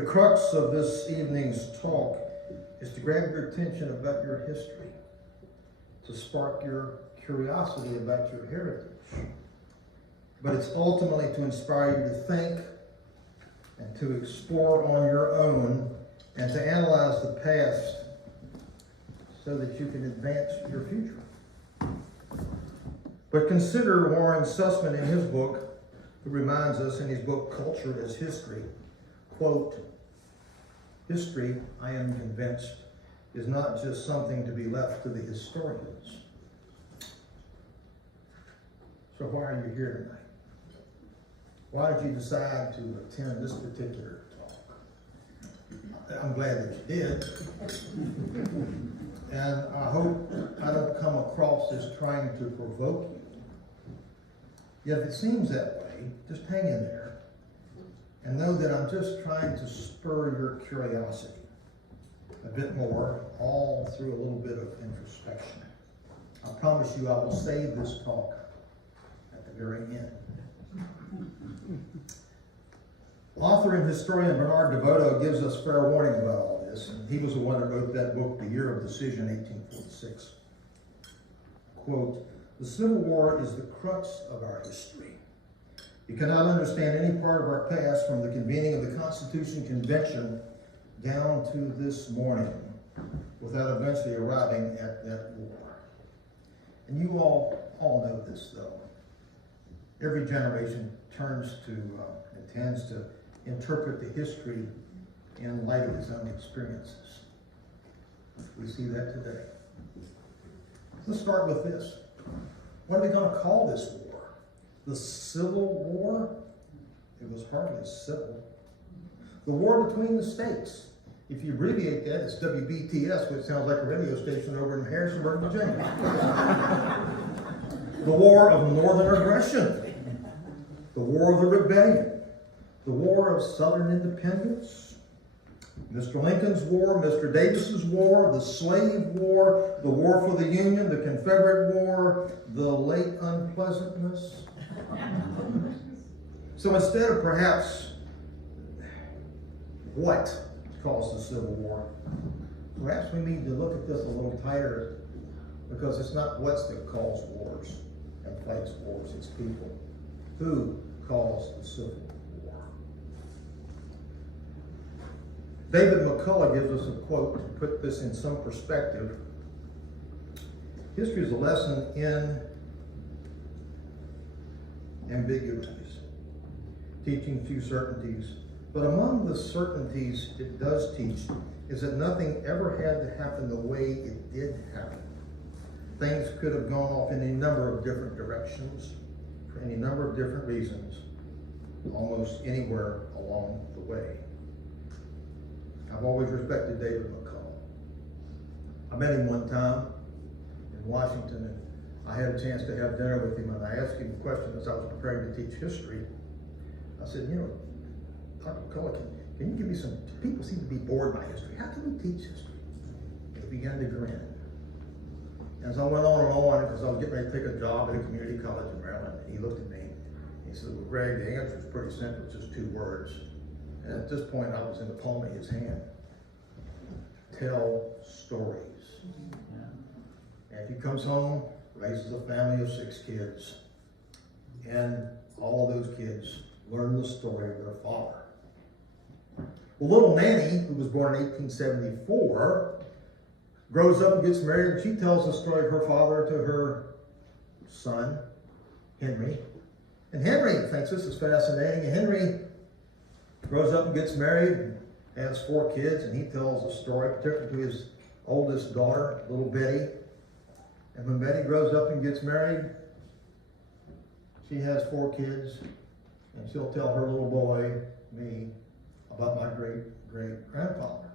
The crux of this evening's talk is to grab your attention about your history, to spark your curiosity about your heritage. But it's ultimately to inspire you to think and to explore on your own and to analyze the past so that you can advance your future. But consider Warren Sussman in his book, who reminds us in his book, Culture as History, quote, "History, I am convinced, is not just something to be left to the historians." So why are you here tonight? Why did you decide to attend this particular talk? I'm glad that you did. And I hope I don't come across as trying to provoke you. Yet if it seems that way, just hang in there and know that I'm just trying to spur your curiosity a bit more, all through a little bit of introspection. I promise you I will save this talk at the very end. Author and historian Bernard DeVoto gives us fair warning about all this, and he was the one that wrote that book, The Year of Decision, 1846. Quote, "The Civil War is the crux of our history. You cannot understand any part of our past from the convening of the Constitution Convention down to this morning without eventually arriving at that war." And you all know this, though. Every generation turns to and tends to interpret the history in light of its own experiences. We see that today. Let's start with this. What are we going to call this war? The Civil War? It was hardly civil. The war between the states. If you abbreviate that, it's WBTS, which sounds like a radio station over in Harrisonburg, Virginia. The War of Northern Aggression. The War of the Rebellion. The War of Southern Independence. Mr. Lincoln's War, Mr. Davis's War, the Slave War, the War for the Union, the Confederate War, the Late Unpleasantness. So instead of perhaps what caused the Civil War, perhaps we need to look at this a little tighter, because it's not what's that caused wars and fights wars, it's people. Who caused the Civil War? David McCullough gives us a quote to put this in some perspective. History is a lesson in ambiguities, teaching few certainties. But among the certainties it does teach is that nothing ever had to happen the way it did happen. Things could have gone off in a number of different directions, for any number of different reasons, almost anywhere along the way. I've always respected David McCullough. I met him one time in Washington, and I had a chance to have dinner with him, and I asked him a question as I was preparing to teach history. I said, Dr. McCullough, can you give me some, people seem to be bored by history. How can we teach history? And he began to grin. As I went on, because I was getting ready to take a job at a community college in Maryland, and he looked at me, and he said, "Well, Greg, the answer is pretty simple, it's just 2 words. And at this point, I was in the palm of his hand. Tell stories. And he comes home, raises a family of 6 kids, and all of those kids learn the story of their father. Well, little Nanny, who was born in 1874, grows up and gets married, and she tells the story of her father to her son, Henry. And Henry thinks this is fascinating. And Henry grows up and gets married and has 4 kids, and he tells the story, particularly to his oldest daughter, little Betty. And when Betty grows up and gets married, she has 4 kids, and she'll tell her little boy, me, about my great-great-grandfather.